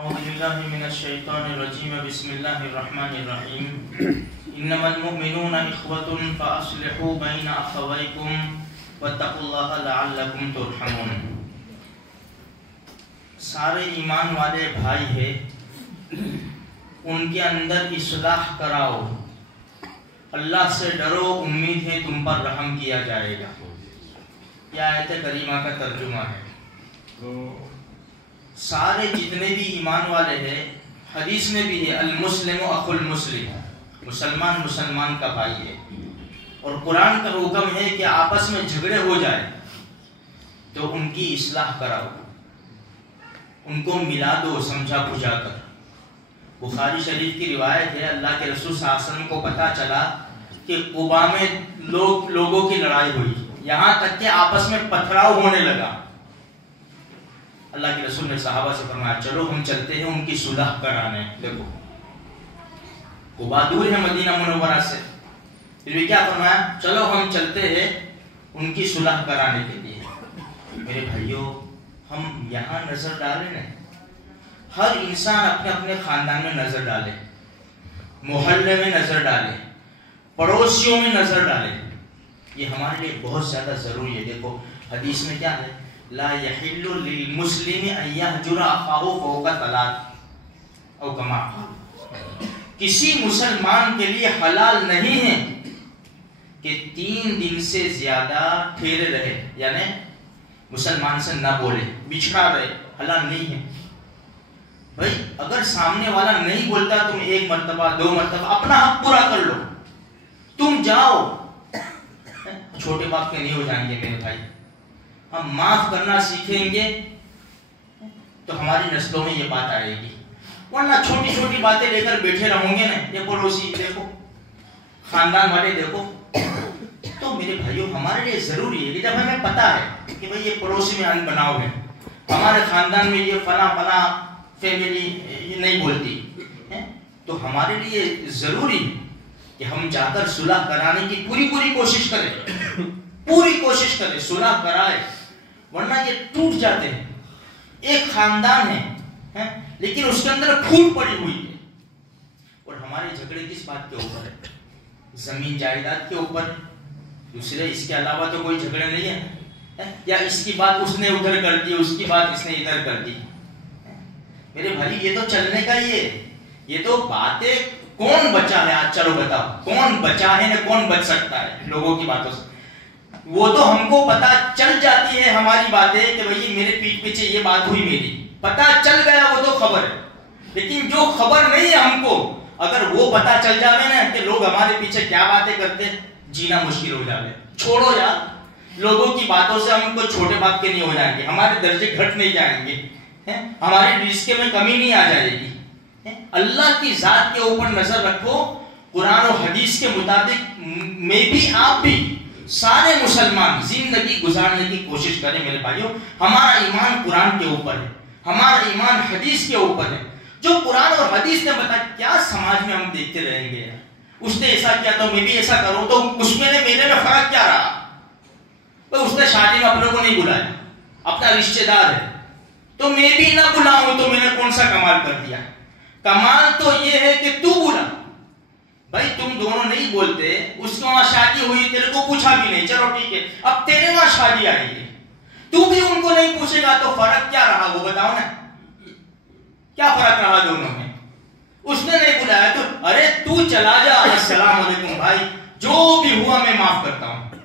اعوذ باللہ من الشیطان الرجیم بسم اللہ الرحمن الرحیم انما المؤمنون اخوة فاصلحوا بین اخویکم واتقوا اللہ لعلکم ترحمون۔ سارے ایمان والے بھائی ہیں، ان کے اندر اصلاح کراؤ، اللہ سے ڈرو، امید ہے تم پر رحم کیا جائے گا۔ یہ آیت کریمہ کا ترجمہ ہے۔ سارے جتنے بھی ایمان والے ہیں، حدیث میں بھی ہے المسلم اخو المسلم، مسلمان مسلمان کا بھائی ہے، اور قرآن کا حکم ہے کہ آپس میں جھگڑے ہو جائے تو ان کی اصلاح کراؤ، ان کو ملا دو سمجھا بجھا کر۔ بخاری شریف کی روایت ہے، اللہ کے رسول صلی اللہ علیہ وسلم کو پتہ چلا کہ قبا میں لوگوں کی لڑائی ہوئی، یہاں تک کہ آپس میں پتھراؤ ہونے لگا۔ اللہ کے رسول نے صحابہ سے فرمایا چلو ہم چلتے ہیں ان کی صلح کرانے۔ دیکھو قبا دور ہے مدینہ منورہ سے، پھر بھی کیا فرمایا، چلو ہم چلتے ہیں ان کی صلح کرانے کے لیے۔ میرے بھائیوں، ہم یہاں نظر ڈالیں نا، ہر انسان اپنے اپنے خاندان میں نظر ڈالے، محلے میں نظر ڈالے، پڑوسیوں میں نظر ڈالے، یہ ہمارے لیے بہت زیادہ ضروری ہے۔ دیکھو حدیث میں کیا ہے، لا یحل للمسلم ان یہجر اخاہ فوق ثلاث او کما قال، کسی مسلمان کے لیے حلال نہیں ہے کہ 3 دن سے زیادہ ٹھہرے رہے، یعنی مسلمان سے نہ بولے، بچھڑا رہے، حلال نہیں ہے۔ بھائی اگر سامنے والا نہیں بولتا، تم 1 مرتبہ 2 مرتبہ اپنا حق پورا کر لو، تم جاؤ، چھوٹے باپ کے نہیں ہو جائیں گے میرے بھائی۔ ہم معاف کرنا سیکھیں گے تو ہماری نسلوں میں یہ بات آئے گی، ورنہ چھوٹی چھوٹی باتیں لے کر بیٹھے رہوں گے نا، یہ پڑوسی دیکھو، خاندان والے دیکھو۔ تو میرے بھائیوں، ہمارے لیے ضروری ہے کہ جب ہمیں پتا ہے کہ بھئی یہ پڑوسی میں ان بناؤ ہے، ہمارے خاندان میں یہ فلاں فلاں فیملی نہیں بولتی ہے، تو ہمارے لیے ضروری کہ ہم جا کر صلح کرانے کی پوری کوشش کریں، پوری کوشش کریں، صلح کرائے، ورنہ یہ ٹوٹ جاتے ہیں۔ ایک خاندان ہے لیکن اس کے اندر پھوٹ پڑی ہوئی ہے، اور ہمارے جھگڑے کس بات کے اوپر ہے؟ زمین جائیداد کے اوپر، دوسرے اس کے علاوہ تو کوئی جھگڑے نہیں ہے، یا اس کی بات اس نے ادھر کر دی، اس کی بات اس نے ادھر کر دی۔ میرے بھائی یہ تو چلنے کا ہی ہے، یہ تو باتیں کون بچا ہے آج؟ چلو بتاؤ کون بچا ہے نہ کون بچ سکتا ہے لوگوں کی باتوں سے؟ وہ تو ہم کو پتا چل جاتی ہے ہماری باتیں کہ بھئی میرے پیٹھ پیچھے یہ بات ہوئی، میری پتا چل گیا، وہ تو خبر ہے۔ لیکن جو خبر نہیں ہے ہم کو، اگر وہ پتا چل جاوے نا کہ لوگ ہمارے پیچھے کیا باتیں کرتے، جینا مشکل ہو جاوے۔ چھوڑو یار، لوگوں کی باتوں سے ہم کو چھوٹے باپ کے نہیں ہو جائیں گے، ہمارے درجے گھٹ نہیں جائیں گے، ہمارے رزق میں کمی نہیں آ جائے گی۔ اللہ کی ذات کے اوپر نظر رکھو، قرآن و حدیث کے مطابق میں بھی آپ بھی سارے مسلمان زندگی گزارنے کی کوشش کریں۔ میرے بھائیوں، ہمارا ایمان قرآن کے اوپر ہے، ہمارا ایمان حدیث کے اوپر ہے۔ جو قرآن اور حدیث نے بتایا، کیا سماج میں ہم دیکھتے رہیں گے، اس نے ایسا کیا تو میں بھی ایسا کروں، تو اس میں نے میرے میں فرق کیا رہا؟ اس نے شادی میں اپنے کو نہیں بلایا، اپنا رشتہ دار ہے، تو میں بھی نہ بلاؤں تو میں نے کون سا کمال کر دیا؟ کمال تو یہ ہے کہ تو بلا۔ بھائی تم دونوں نہیں بولتے، اس کے وہاں شادی ہوئی، تیرے کو پوچھا بھی نہیں، چلو ٹھیک ہے، اب تیرے وہاں شادی آئی ہے، تو بھی ان کو نہیں پوچھے گا، تو فرق کیا رہا وہ بتاؤ نا؟ کیا فرق رہا دونوں میں؟ اس نے نہیں بلایا تو ارے تو چلا جا، السلام علیکم بھائی، جو بھی ہوا میں معاف کرتا ہوں،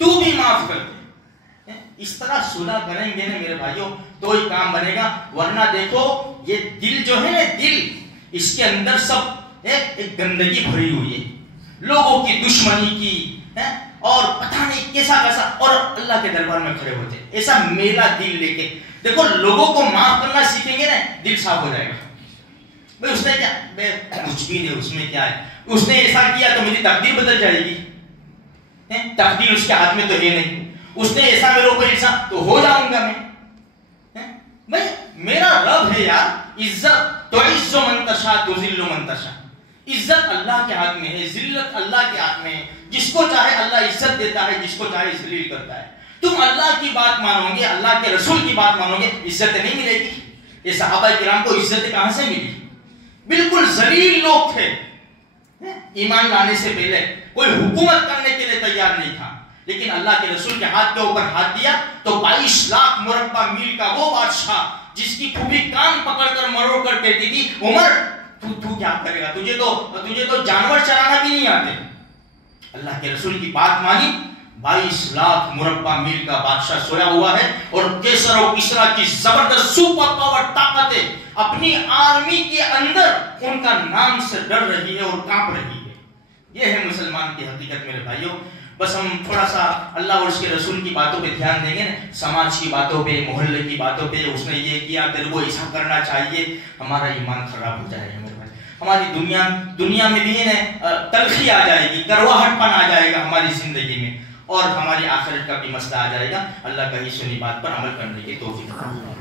تو بھی معاف کر دے۔ اس طرح صلح کریں گے نا میرے بھائیوں تو ہی کام بنے گا، ورنہ دیکھو یہ دل جو ہے نا، دل اس کے اندر سب ایک گندگی بھری ہوئی ہے، لوگوں کی دشمنی کی، اور پتہ نہیں کیسا اور اللہ کے دربار میں کھڑے ہوتے ہیں ایسا میلا دل لے کے۔ دیکھو لوگوں کو معاف کرنا سیکھیں گے نا، دل صاف ہو جائے گا۔ بھئی اس نے کیا، کچھ بھی نہیں، اس میں کیا ہے، اس نے ایسا کیا تو میری تقدیر بدل جائے گی، تقدیر اس کے ہاتھ میں تو ہے نہیں، اس نے ایسا میرے اوپر ایسا تو ہو جاؤں گا میں۔ بھئی میرا رب ہے یار، عزت تو عز من تشاء تذل من تشاء، عزت اللہ کے ہاتھ میں ہے، ذلت اللہ کے ہاتھ میں ہے، جس کو چاہے اللہ عزت دیتا ہے، جس کو چاہے ذلیل کرتا ہے۔ تم اللہ کی بات مانو گے، اللہ کے رسول کی بات مانو گے، عزت نہیں ملے گی، یہ صحابہ کرام کو عزت کہاں سے ملی؟ بالکل ذلیل لوگ تھے، ایمان لانے سے پہلے کوئی حکومت کرنے کے لیے تیار نہیں تھا، لیکن اللہ کے رسول کے ہاتھ کے اوپر ہاتھ دیا تو 22 لاکھ مربع میل کا وہ بادشاہ جس کی پھوپھی کان پکڑ کر مروڑ کر کہتی تھی عمر تو کیا کرے گا، تجھے تو جانور چرانا بھی نہیں آتے، اللہ کے رسول کی بات مانی، 22 لاکھ مربع میل کا بادشاہ سویا ہوا ہے، اور کیسر و کسرا کی زبردست سپر پاور طاقتیں اپنی آرمی کے اندر ان کا نام سے ڈر رہی ہے اور کانپ رہی ہے۔ یہ ہے مسلمان کی حقیقت میرے بھائیوں۔ بس ہم تھوڑا سا اللہ اور اس کے رسول کی باتوں پہ دھیان دیں گے نا، سماج کی باتوں پہ، محلے کی باتوں پہ، اس نے یہ کیا تیرے کو ایسا کرنا چاہیے، ہمارا ایمان خراب ہو جائے گا میرے بھائی، ہماری دنیا میں بھی تلخی آ جائے گی، کرواہٹ پن آ جائے گا ہماری زندگی میں، اور ہماری آخرت کا بھی مسئلہ آ جائے گا۔ اللہ کہی سنی بات پر عمل کرنے کی توفیق عطا فرمائے۔